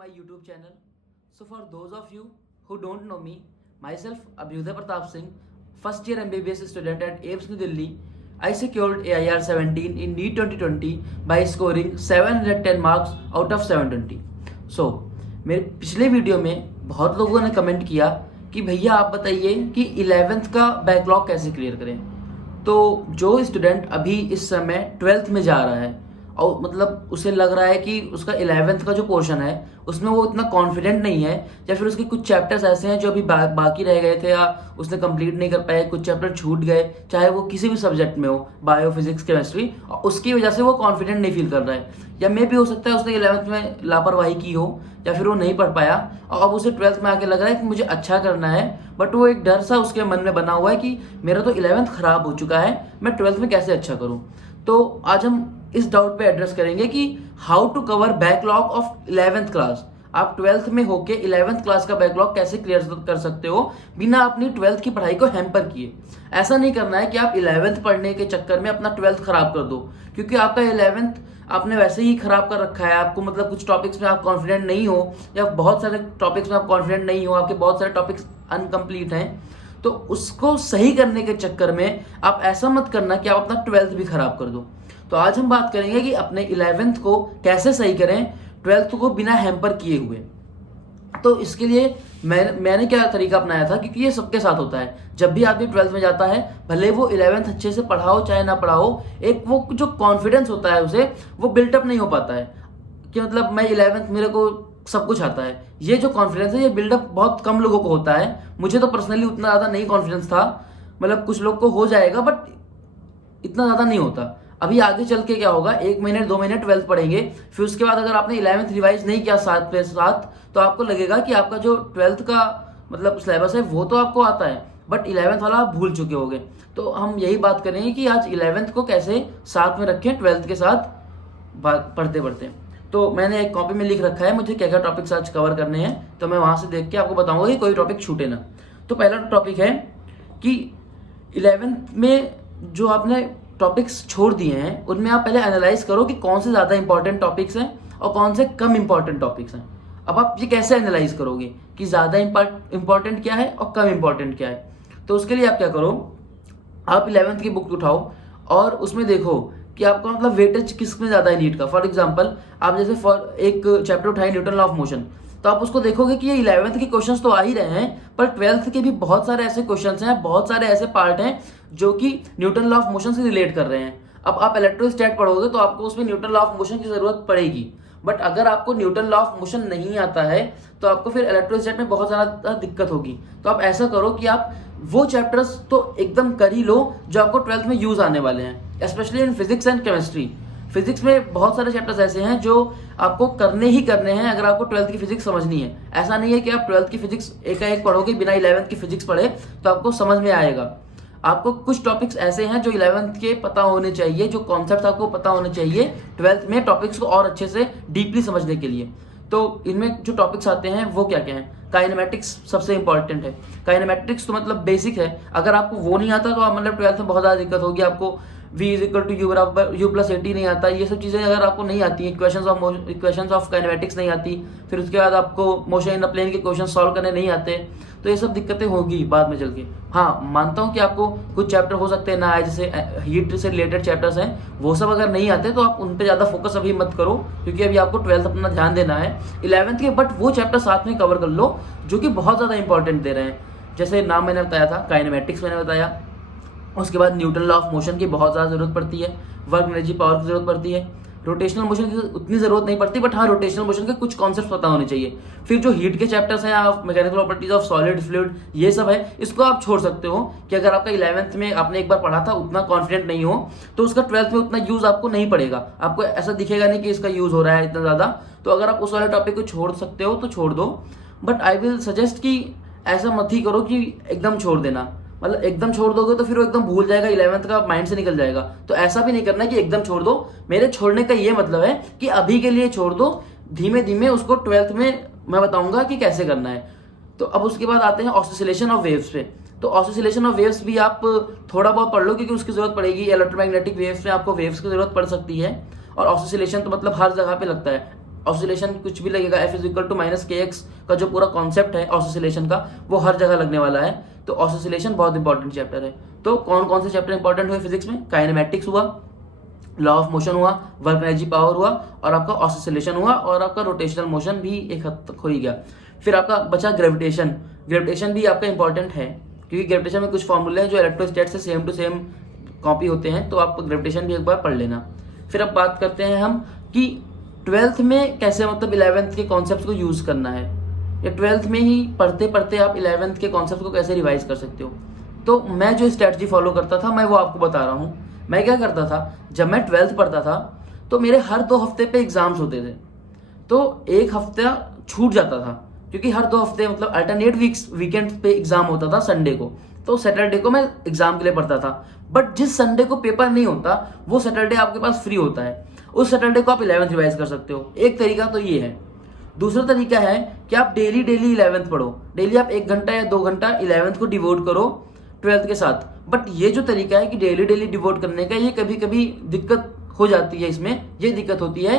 my YouTube channel. So for those of you who don't know me, myself Abhyuday Pratap Singh, first year MBBS student at AIIMS New Delhi. I secured AIR 17 in NEET 2020 by scoring 710 marks out of 720. So मेरे पिछले video में बहुत लोगों ने comment किया कि भैया आप बताइए कि 11th का बैकलॉग कैसे क्लियर करें। तो जो स्टूडेंट अभी इस समय 12th में जा रहा है और मतलब उसे लग रहा है कि उसका 11th का जो पोर्शन है उसमें वो इतना कॉन्फिडेंट नहीं है, या फिर उसके कुछ चैप्टर्स ऐसे हैं जो अभी बाकी रह गए थे या उसने कंप्लीट नहीं कर पाए, कुछ चैप्टर छूट गए, चाहे वो किसी भी सब्जेक्ट में हो, बायो, फिजिक्स, केमिस्ट्री, और उसकी वजह से वो कॉन्फिडेंट नहीं फील कर रहा है, या मे भी हो सकता है उसने 11th में लापरवाही की हो या फिर वो नहीं पढ़ पाया और अब उसे 12th में आके लग रहा है कि मुझे अच्छा करना है, बट वो एक डर सा उसके मन में बना हुआ है कि मेरा तो 11th खराब हो चुका है, मैं 12th में कैसे अच्छा करूं। तो आज हम इस डाउट पे एड्रेस करेंगे कि how to cover backlog of 11th class. आप 12th में होके 11th क्लास का बैकलॉग कैसे क्लियर कर सकते हो बिना अपनी 12th की पढ़ाई को हैम्पर किए। ऐसा नहीं करना है कि आप 11th पढ़ने के चक्कर में अपना 12th खराब कर दो, क्योंकि आपका 11th आपने वैसे ही खराब कर रखा है। आपको मतलब कुछ टॉपिक्स में आप कॉन्फिडेंट नहीं हो, या बहुत सारे टॉपिक्स में आप कॉन्फिडेंट नहीं हो, आपके बहुत सारे टॉपिक्स अनकम्प्लीट हैं, तो उसको सही करने के चक्कर में आप ऐसा मत करना कि आप अपना 12th भी खराब कर दो। तो आज हम बात करेंगे कि अपने 11th को कैसे सही करें 12th को बिना हैम्पर किए हुए। तो इसके लिए मैंने क्या तरीका अपनाया था, क्योंकि ये सबके साथ होता है। जब भी आदमी 12th में जाता है, भले वो 11th अच्छे से पढ़ाओ चाहे ना पढ़ाओ, एक वो जो कॉन्फिडेंस होता है उसे वो बिल्टअप नहीं हो पाता है कि मतलब मैं 11th मेरे को सब कुछ आता है। ये जो कॉन्फिडेंस है ये बिल्डअप बहुत कम लोगों को होता है। मुझे तो पर्सनली उतना ज़्यादा नहीं कॉन्फिडेंस था, मतलब कुछ लोग को हो जाएगा बट इतना ज़्यादा नहीं होता। अभी आगे चल के क्या होगा, 1 महीने 2 महीने 12th पढ़ेंगे, फिर उसके बाद अगर आपने 11th रिवाइज नहीं किया साथ पे साथ, तो आपको लगेगा कि आपका जो 12th का मतलब सिलेबस है वो तो आपको आता है, बट 11th वाला आप भूल चुके होगे। तो हम यही बात करेंगे कि आज 11th को कैसे साथ में रखें 12th के साथ पढ़ते पढ़ते। तो मैंने एक कॉपी में लिख रखा है मुझे क्या क्या टॉपिक्स आज कवर करने हैं, तो मैं वहां से देख के आपको बताऊंगा कि कोई टॉपिक छूटे ना। तो पहला टॉपिक है कि 11th में जो आपने टॉपिक्स छोड़ दिए हैं उनमें आप पहले एनालाइज करो कि कौन से ज़्यादा इंपॉर्टेंट टॉपिक्स हैं और कौन से कम इंपॉर्टेंट टॉपिक्स हैं। अब आप ये कैसे एनालाइज करोगे कि ज़्यादा इंपॉर्टेंट क्या है और कम इंपॉर्टेंट क्या है। तो उसके लिए आप क्या करो, आप 11th की बुक उठाओ और उसमें देखो कि आपका मतलब वेटेज किस में ज़्यादा है नीट का। फॉर एग्जाम्पल आप जैसे एक चैप्टर उठाए न्यूटन लॉ ऑफ मोशन, तो आप उसको देखोगे कि ये 11th के क्वेश्चंस तो आ ही रहे हैं, पर 12th के भी बहुत सारे ऐसे क्वेश्चंस हैं, बहुत सारे ऐसे पार्ट हैं जो कि न्यूटन लॉ ऑफ मोशन से रिलेट कर रहे हैं। अब आप इलेक्ट्रोस्टैट पढ़ोगे तो आपको उसमें न्यूटन लॉ ऑफ मोशन की जरूरत पड़ेगी, बट अगर आपको न्यूटन लॉ ऑफ मोशन नहीं आता है तो आपको फिर इलेक्ट्रोस्टैट में बहुत ज़्यादा दिक्कत होगी। तो आप ऐसा करो कि आप वो चैप्टर्स तो एकदम कर ही लो जो आपको 12th में यूज आने वाले हैं, specially in physics and chemistry. Physics में बहुत सारे चैप्टर्स ऐसे हैं जो आपको करने ही करने हैं अगर आपको 12th की फिजिक्स समझनी है। ऐसा नहीं है कि आप 12th की फिजिक्स एकाएक पढ़ोगे बिना 11th की फिजिक्स पढ़े तो आपको समझ में आएगा। आपको कुछ टॉपिक्स ऐसे हैं जो 11th के पता होने चाहिए, जो कॉन्सेप्ट आपको पता होने चाहिए 12th में टॉपिक्स को और अच्छे से डीपली समझने के लिए। तो इनमें जो टॉपिक्स आते हैं वो क्या क्या हैं। काइनेमेटिक्स सबसे इंपॉर्टेंट है। काइनेमेटिक्स तो मतलब बेसिक है, अगर आपको वो नहीं आता तो आप मतलब 12th में बहुत ज़्यादा दिक्कत होगी। आपको v = u+80 नहीं आता, ये सब चीज़ें अगर आपको नहीं आती, इक्वेशंस ऑफ काइनेमेटिक्स नहीं आती, फिर उसके बाद आपको मोशन इन द प्लेन के क्वेश्चन सॉल्व करने नहीं आते, तो ये सब दिक्कतें होगी बाद में चल के। हाँ, मानता हूँ कि आपको कुछ चैप्टर हो सकते हैं ना आए, जैसे हीट से रिलेटेड चैप्टर्स हैं, वो सब अगर नहीं आते तो आप उन पर ज़्यादा फोकस अभी मत करो, क्योंकि अभी आपको 12th अपना ध्यान देना है 11th के। बट वो चैप्टर साथ में कवर कर लो जो कि बहुत ज़्यादा इंपॉर्टेंट दे रहे हैं। जैसे नाम मैंने बताया था, काइनेमेटिक्स मैंने बताया, उसके बाद न्यूटन लॉ ऑफ मोशन की बहुत ज़्यादा जरूरत पड़ती है, वर्क एनर्जी पावर की जरूरत पड़ती है, रोटेशनल मोशन की उतनी जरूरत नहीं पड़ती, बट हाँ रोटेशनल मोशन के कुछ कॉन्सेप्ट पता होने चाहिए। फिर जो हीट के चैप्टर्स हैं, आप mechanical properties of solid fluid, ये सब है, इसको आप छोड़ सकते हो कि अगर आपका 11th में आपने एक बार पढ़ा था उतना कॉन्फिडेंट नहीं हो तो उसका 12th में उतना यूज आपको नहीं पड़ेगा, आपको ऐसा दिखेगा नहीं कि इसका यूज हो रहा है इतना ज़्यादा। तो अगर आप उस वाले टॉपिक को छोड़ सकते हो तो छोड़ दो, बट आई विल सजेस्ट कि ऐसा मत ही करो कि एकदम छोड़ देना। मतलब एकदम छोड़ दोगे तो फिर वो एकदम भूल जाएगा, 11th का माइंड से निकल जाएगा। तो ऐसा भी नहीं करना कि एकदम छोड़ दो। मेरे छोड़ने का ये मतलब है कि अभी के लिए छोड़ दो, धीमे धीमे उसको 12th में मैं बताऊंगा कि कैसे करना है। तो अब उसके बाद आते हैं ऑसिलेशन ऑफ वेव्स पे। तो ऑसिलेशन ऑफ वेव्स भी आप थोड़ा बहुत पढ़ लो, क्योंकि उसकी जरूरत पड़ेगी। इलेक्ट्रोमैग्नेटिक वेव्स में आपको वेव्स की जरूरत पड़ सकती है, और ऑसिलेशन तो मतलब हर जगह पे लगता है। ऑसिलेशन कुछ भी लगेगा, F is equal to minus k x का जो पूरा कॉन्सेप्ट है ऑसिलेशन का वो हर जगह लगने वाला है। तो ऑसिलेशन बहुत इंपॉर्टेंट चैप्टर है। तो कौन कौन से चैप्टर इंपॉर्टेंट हुए फिजिक्स में? काइनेमेटिक्स हुआ, लॉ ऑफ मोशन हुआ, वर्क एनर्जी पावर हुआ, और आपका ऑसिलेशन हुआ, और आपका रोटेशनल मोशन भी एक हद तक हो ही गया। फिर आपका बचा ग्रेविटेशन। ग्रेविटेशन भी आपका इंपॉर्टेंट है क्योंकि ग्रेविटेशन में कुछ फॉर्मूले हैं जो इलेक्ट्रोस्टैट से सेम टू सेम कॉपी होते हैं, तो आप ग्रेविटेशन भी एक बार पढ़ लेना। फिर अब बात करते हैं हम कि 12th में कैसे मतलब 11th के कॉन्सेप्ट को यूज करना है, या 12th में ही पढ़ते पढ़ते आप 11th के कॉन्सेप्ट को कैसे रिवाइज कर सकते हो। तो मैं जो स्ट्रेटजी फॉलो करता था मैं वो आपको बता रहा हूँ। मैं क्या करता था, जब मैं 12th पढ़ता था तो मेरे हर 2 हफ्ते पे एग्जाम्स होते थे, तो एक हफ्ता छूट जाता था क्योंकि हर 2 हफ्ते मतलब अल्टरनेट वीकेंड पे एग्जाम होता था संडे को, तो सैटरडे को मैं एग्जाम के लिए पढ़ता था। बट जिस संडे को पेपर नहीं होता वो सैटरडे आपके पास फ्री होता है, उस सैटरडे को आप 11th रिवाइज कर सकते हो। एक तरीका तो ये है। दूसरा तरीका है कि आप डेली 11th पढ़ो, डेली आप 1 घंटा या 2 घंटा 11th को डिवोट करो 12th के साथ। बट ये जो तरीका है कि डेली डिवोट करने का, ये कभी कभी दिक्कत हो जाती है। इसमें ये दिक्कत होती है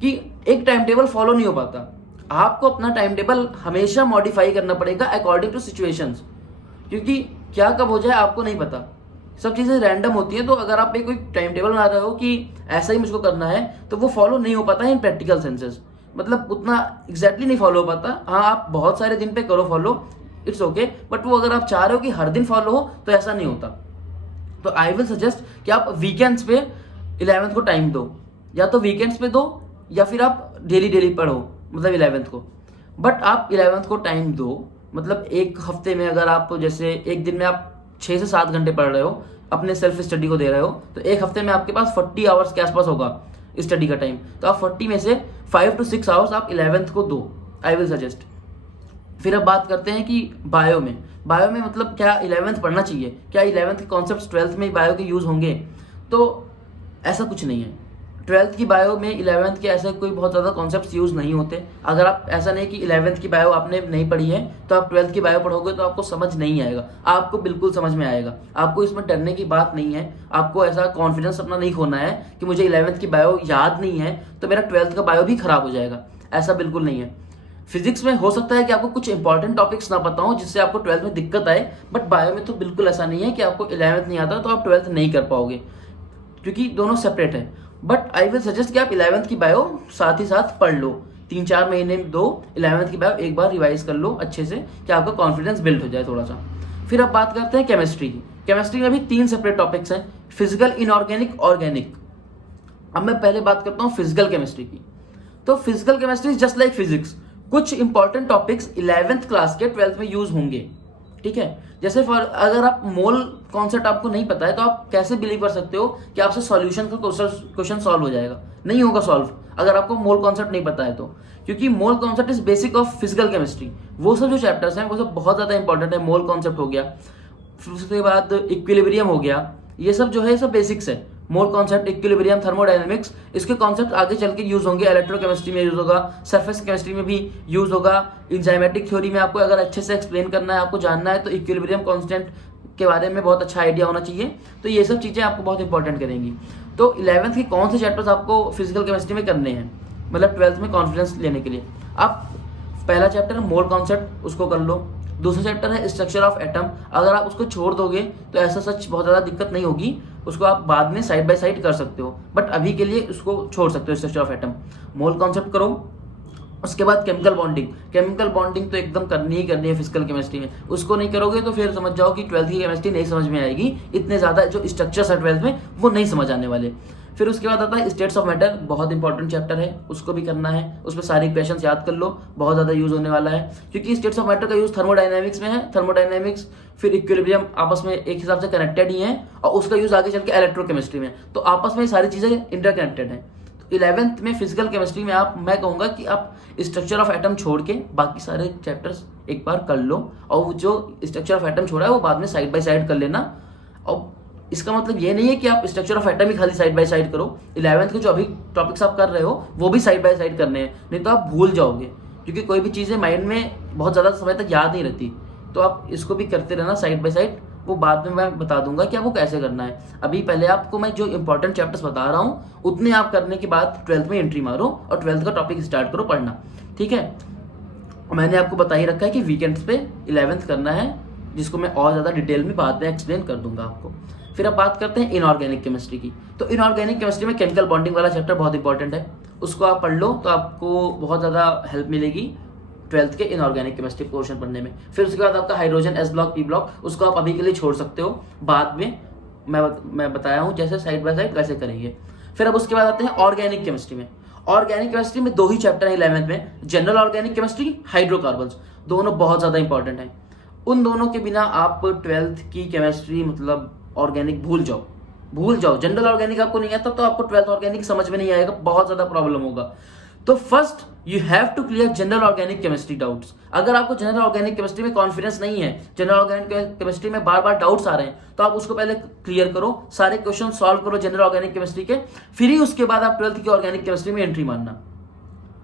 कि एक टाइम टेबल फॉलो नहीं हो पाता। आपको अपना टाइम टेबल हमेशा मॉडिफाई करना पड़ेगा अकॉर्डिंग टू सिचुएशंस, क्योंकि क्या कब हो जाए आपको नहीं पता, सब चीजें रैंडम होती हैं। तो अगर आप एक कोई टाइम टेबल बना रहे हो कि ऐसा ही मुझको करना है, तो वो फॉलो नहीं हो पाता है इन प्रैक्टिकल सेंसेस, मतलब उतना एग्जैक्टली नहीं फॉलो हो पाता। हाँ, आप बहुत सारे दिन पे करो फॉलो, इट्स ओके, बट वो अगर आप चाह रहे हो कि हर दिन फॉलो हो तो ऐसा नहीं होता। तो आई विल सजेस्ट कि आप वीकेंड्स पे 11th को टाइम दो, या तो वीकेंड्स पे दो या फिर आप डेली पढ़ो मतलब 11th को। बट आप 11th को टाइम दो, मतलब एक हफ्ते में अगर आप जैसे एक दिन में आप 6 से 7 घंटे पढ़ रहे हो, अपने सेल्फ स्टडी को दे रहे हो, तो एक हफ्ते में आपके पास 40 आवर्स के आसपास होगा स्टडी का टाइम। तो आप 40 में से 5 to 6 आवर्स आप 11th को दो, आई विल सजेस्ट। फिर अब बात करते हैं कि बायो में मतलब क्या 11th पढ़ना चाहिए, क्या 11th के कॉन्सेप्ट 12th में बायो के यूज होंगे? तो ऐसा कुछ नहीं है। 12th की बायो में 11th के ऐसे कोई बहुत ज़्यादा कॉन्सेप्ट्स यूज नहीं होते। अगर आप ऐसा नहीं कि 11th की बायो आपने नहीं पढ़ी है तो आप 12th की बायो पढ़ोगे तो आपको समझ नहीं आएगा, आपको बिल्कुल समझ में आएगा। आपको इसमें डरने की बात नहीं है, आपको ऐसा कॉन्फिडेंस अपना नहीं खोना है कि मुझे 11th की बायो याद नहीं है तो मेरा 12th का बायो भी खराब हो जाएगा, ऐसा बिल्कुल नहीं है। फिजिक्स में हो सकता है कि आपको कुछ इंपॉर्टेंट टॉपिक्स ना पता हो जिससे आपको 12th में दिक्कत आए, बट बायो में तो बिल्कुल ऐसा नहीं है कि आपको 11th नहीं आता तो आप 12th नहीं कर पाओगे, क्योंकि दोनों सेपरेट है। बट आई विल सजेस्ट कि आप 11th की बायो साथ ही साथ पढ़ लो, 3-4 महीने में 11th की बायो एक बार रिवाइज कर लो अच्छे से, कि आपका कॉन्फिडेंस बिल्ड हो जाए थोड़ा सा। फिर अब बात करते हैं केमिस्ट्री की। केमिस्ट्री में भी 3 सेपरेट टॉपिक्स हैं, फिजिकल, इनऑर्गेनिक, ऑर्गेनिक। अब मैं पहले बात करता हूँ फिजिकल केमिस्ट्री की। तो physical chemistry just like physics, कुछ इंपॉर्टेंट टॉपिक्स 11th क्लास के 12th में यूज होंगे, ठीक है। जैसे फॉर अगर आप मोल कॉन्सेप्ट आपको नहीं पता है तो आप कैसे बिलीव कर सकते हो कि आपसे सॉल्यूशन का क्वेश्चन सॉल्व हो जाएगा? नहीं होगा सॉल्व अगर आपको मोल कॉन्सेप्ट नहीं पता है तो, क्योंकि mole concept is basic of physical chemistry. वो सब जो चैप्टर्स हैं वो सब बहुत ज्यादा इंपॉर्टेंट है। मोल कॉन्सेप्ट हो गया, फिर उसके बाद इक्विलिब्रियम हो गया, ये सब जो है सब बेसिक्स है। मोल कॉन्सेप्ट, इक्विलिब्रियम, थर्मोडायनेमिक्स, इसके कॉन्सेप्ट आगे चल के यूज होंगे, इलेक्ट्रोकेमिस्ट्री में यूज होगा, सरफेस केमिस्ट्री में भी यूज होगा, इंजाइमेटिक थ्योरी में आपको अगर अच्छे से एक्सप्लेन करना है, आपको जानना है तो इक्विलिब्रियम कांस्टेंट के बारे में बहुत अच्छा आइडिया होना चाहिए। तो ये सब चीजें आपको बहुत इंपॉर्टेंट करेंगी। तो 11th के कौन से चैप्टर्स आपको फिजिकल केमिस्ट्री में करने हैं, मतलब 12th में कॉन्फिडेंस लेने के लिए? आप पहला चैप्टर मोल कॉन्सेप्ट उसको कर लो, दूसरा चैप्टर है स्ट्रक्चर ऑफ एटम। अगर आप उसको छोड़ दोगे तो ऐसा सच बहुत ज़्यादा दिक्कत नहीं होगी, उसको आप बाद में साइड बाय साइड कर सकते हो, बट अभी के लिए उसको छोड़ सकते हो structure of atom. Mole concept करो, उसके बाद केमिकल बॉन्डिंग तो एकदम करनी ही करनी है फिजिकल केमिस्ट्री में। उसको नहीं करोगे तो फिर समझ जाओ कि 12th की केमिस्ट्री नहीं समझ में आएगी, इतने ज़्यादा जो स्ट्रक्चर्स है 12th में वो नहीं समझ आने वाले। फिर उसके बाद आता है स्टेट्स ऑफ मैटर, बहुत इंपॉर्टेंट चैप्टर है, उसको भी करना है। उसमें सारे इक्वेशंस याद कर लो, बहुत ज़्यादा यूज होने वाला है, क्योंकि स्टेट्स ऑफ मैटर का यूज थर्मोडायनेमिक्स में है। थर्मोडायनेमिक्स फिर इक्विलिब्रियम आपस में एक हिसाब से कनेक्टेड ही है, और उसका यूज आगे चल के इलेक्ट्रोकेमिस्ट्री में, तो आपस में सारी चीज़ें इंटरकनेक्टेड हैं। 11th में फिजिकल केमिस्ट्री में मैं कहूँगा कि आप स्ट्रक्चर ऑफ एटम छोड़ के बाकी सारे चैप्टर्स एक बार कर लो, और जो स्ट्रक्चर ऑफ एटम छोड़ा है वो बाद में साइड बाय साइड कर लेना। और इसका मतलब ये नहीं है कि आप स्ट्रक्चर ऑफ एटम ही खाली साइड बाय साइड करो, 11th के जो अभी टॉपिक्स आप कर रहे हो वो भी साइड बाय साइड करने हैं, नहीं तो आप भूल जाओगे, क्योंकि कोई भी चीज़ें माइंड में बहुत ज़्यादा समय तक याद नहीं रहती। तो आप इसको भी करते रहना साइड बाय साइड, आपको बाद में मैं बता दूंगा कि आपको कैसे करना है। अभी पहले आपको मैं जो इंपॉर्टेंट चैप्टर्स बता रहा हूँ उतने आप करने के बाद 12th में एंट्री मारो और 12th का टॉपिक स्टार्ट करो पढ़ना, ठीक है। मैंने आपको बता ही रखा है कि वीकेंड्स पे 11th करना है, जिसको मैं और ज़्यादा डिटेल में बाद में एक्सप्लेन कर दूंगा आपको। फिर अब बात करते हैं इनऑर्गेनिक केमिस्ट्री की। तो इनऑर्गेनिक केमिस्ट्री में केमिकल बॉन्डिंग वाला चैप्टर बहुत इंपॉर्टेंट है, उसको आप पढ़ लो तो आपको बहुत ज़्यादा हेल्प मिलेगी 12th के इनऑर्गेनिक केमिस्ट्री पोर्शन पढ़ने में। फिर उसके बाद आपका hydrogen S block P block, उसको आप अभी के लिए छोड़ सकते हो, बाद में मैं बताया हूँ जैसे साइड बाय साइड वैसे करेंगे। फिर अब उसके बाद आते हैं ऑर्गेनिक केमिस्ट्री में। ऑर्गेनिक केमिस्ट्री में 2 ही चैप्टर है 11th में, जनरल ऑर्गेनिक केमिस्ट्री, हाइड्रोकार्बन्स, दोनों बहुत ज़्यादा इंपॉर्टेंट हैं। उन दोनों के बिना आप 12th की केमिस्ट्री मतलब ऑर्गेनिक भूल जाओ। जनरल ऑर्गेनिक आपको नहीं आता तो आपको 12th ऑर्गेनिक समझ में नहीं आएगा, बहुत ज़्यादा प्रॉब्लम होगा। तो first you have to clear general organic chemistry doubts. अगर आपको जनरल ऑर्गेनिक केमिस्ट्री में कॉन्फिडेंस नहीं है, जनरल ऑर्गेनिक केमिस्ट्री में बार बार डाउट्स आ रहे हैं, तो आप उसको पहले क्लियर करो, सारे क्वेश्चन सॉल्व करो जनरल ऑर्गेनिक केमिस्ट्री के, फिर ही उसके बाद आप 12th की ऑर्गेनिक केमिस्ट्री में एंट्री मारना।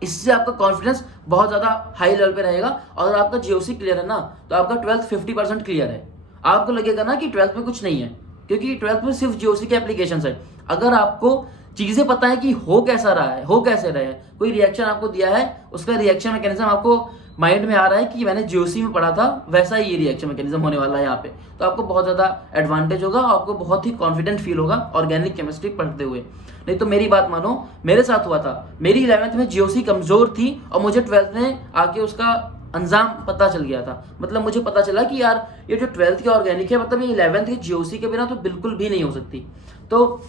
इससे आपका कॉन्फिडेंस बहुत ज्यादा हाई लेवल पे रहेगा। और अगर आपका जीओसी क्लियर है ना तो आपका 12th 50% क्लियर है। आपको लगेगा ना कि 12th में कुछ नहीं है, क्योंकि 12th में सिर्फ जीओसी के एप्लीकेशन है। अगर आपको चीजें पता है कि हो कैसा रहा है, हो कैसे रहे, कोई रिएक्शन आपको दिया है, उसका रिएक्शन मैकेनिज्म आपको माइंड में आ रहा है कि मैंने जीओसी में पढ़ा था, वैसा ही ये रिएक्शन मैकेनिज्म होने वाला है यहाँ पे, तो आपको बहुत ज्यादा एडवांटेज होगा, आपको बहुत ही कॉन्फिडेंट फील होगा ऑर्गेनिक केमिस्ट्री पढ़ते हुए। नहीं तो मेरी बात मानो, मेरे साथ हुआ था, मेरी 11th में जीओसी कमजोर थी और मुझे 12th में आके उसका अंजाम पता चल गया था। मतलब मुझे पता चला कि यार ये जो 12th की ऑर्गेनिक है, मतलब ये 11th की जीओसी के बिना तो बिल्कुल भी नहीं हो सकती। तो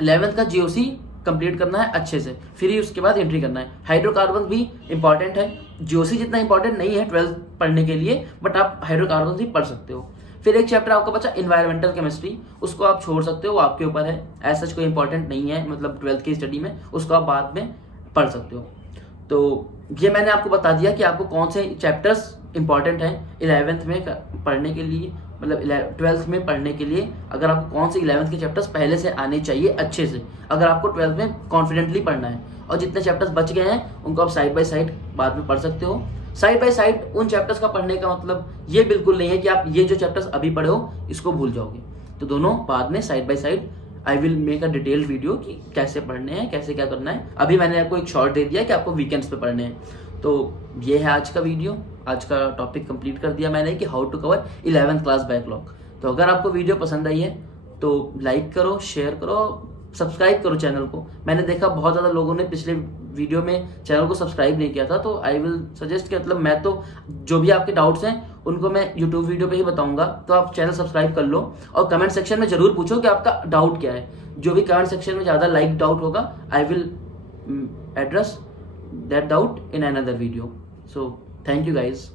11th का जीओसी कंप्लीट करना है अच्छे से, फिर ही उसके बाद एंट्री करना है। हाइड्रोकार्बन भी इंपॉर्टेंट है, जीओसी जितना इंपॉर्टेंट नहीं है 12th पढ़ने के लिए, बट आप हाइड्रोकार्बन भी पढ़ सकते हो। फिर एक चैप्टर आपका बचा इन्वायरमेंटल केमिस्ट्री, उसको आप छोड़ सकते हो, आपके ऊपर है, ऐसा कोई इंपॉर्टेंट नहीं है मतलब 12th की स्टडी में, उसको आप बाद में पढ़ सकते हो। तो ये मैंने आपको बता दिया कि आपको कौन से चैप्टर्स इंपॉर्टेंट हैं 11th में पढ़ने के लिए, मतलब 12th में पढ़ने के लिए। अगर आपको कौन से 11th के चैप्टर्स पहले से आने चाहिए अच्छे से, अगर आपको 12th में कॉन्फिडेंटली पढ़ना है। और जितने चैप्टर्स बच गए हैं उनको आप साइड बाय साइड बाद में पढ़ सकते हो। साइड बाय साइड उन चैप्टर्स का पढ़ने का मतलब ये बिल्कुल नहीं है कि आप ये जो चैप्टर्स अभी पढ़े हो इसको भूल जाओगे। तो दोनों बाद में side by side I will make a detailed video कि कैसे पढ़ने हैं, कैसे क्या करना है। अभी मैंने आपको एक शॉर्ट दे दिया कि आपको वीकेंड्स पे पढ़ने हैं। तो ये है आज का वीडियो, आज का टॉपिक कंप्लीट कर दिया मैंने कि how to cover 11th class backlog. तो अगर आपको वीडियो पसंद आई है तो लाइक करो, शेयर करो, सब्सक्राइब करो चैनल को। मैंने देखा बहुत ज़्यादा लोगों ने पिछले वीडियो में चैनल को सब्सक्राइब नहीं किया था, तो आई विल सजेस्ट कि मतलब मैं तो जो भी आपके डाउट्स हैं उनको मैं यूट्यूब वीडियो पे ही बताऊंगा, तो आप चैनल सब्सक्राइब कर लो और कमेंट सेक्शन में जरूर पूछो कि आपका डाउट क्या है। जो भी कमेंट सेक्शन में ज़्यादा लाइक डाउट होगा I will address that doubt in another video. So thank you guys.